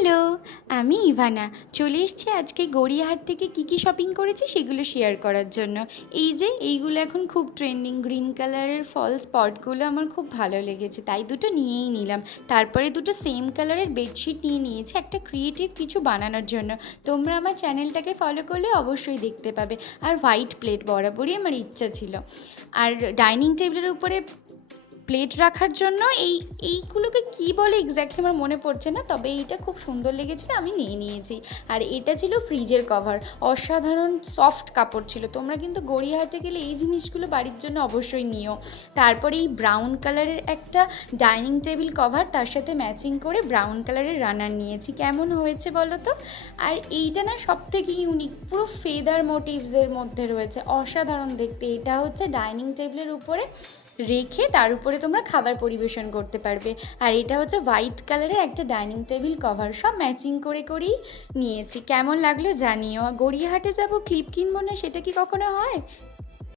Hello, আমি Ivana. চলে এসেছি আজকে গড়িয়াহাট থেকে কী শপিং করেছি সেগুলো শেয়ার করার জন্য। এই যে এইগুলো এখন খুব ট্রেন্ডিং গ্রিন কালারের ফলস পটগুলো আমার খুব ভালো লেগেছে, তাই দুটো নিয়েই নিলাম। তারপরে দুটো সেম কালারের বেডশিট নিয়ে নিয়েছি একটা ক্রিয়েটিভ কিছু বানানোর জন্য। তোমরা আমার চ্যানেলটাকে ফলো করলে অবশ্যই দেখতে পাবে। আর হোয়াইট প্লেট বরাবরই আমার ইচ্ছা ছিল। আর ডাইনিং টেবিলের উপরে প্লেট রাখার জন্য এইগুলোকে কি বলে এক্স্যাক্টলি আমার মনে পড়ছে না, তবে এইটা খুব সুন্দর লেগেছিলো, আমি নিয়ে নিয়েছি। আর এটা ছিল ফ্রিজের কভার, অসাধারণ সফট কাপড় ছিল। তোমরা কিন্তু গড়িয়াহাটে গেলে এই জিনিসগুলো বাড়ির জন্য অবশ্যই নিও। তারপরে এই ব্রাউন কালারের একটা ডাইনিং টেবিল কভার, তার সাথে ম্যাচিং করে ব্রাউন কালারের রানার নিয়েছি। কেমন হয়েছে বলো তো? আর এইটা না সব থেকে ইউনিক, পুরো ফেদার মোটিভসের মধ্যে রয়েছে, অসাধারণ দেখতে। এটা হচ্ছে ডাইনিং টেবিলের উপরে রেখে তার উপরে তোমরা খাবার পরিবেশন করতে পারবে। আর এটা হচ্ছে হোয়াইট কালারের একটা ডাইনিং টেবিল কভার, সব ম্যাচিং করে করেই নিয়েছি। কেমন লাগলো জানিও। গড়িয়াহাটে যাব, ক্লিপ কিনবো না, সেটা কি কখনো হয়?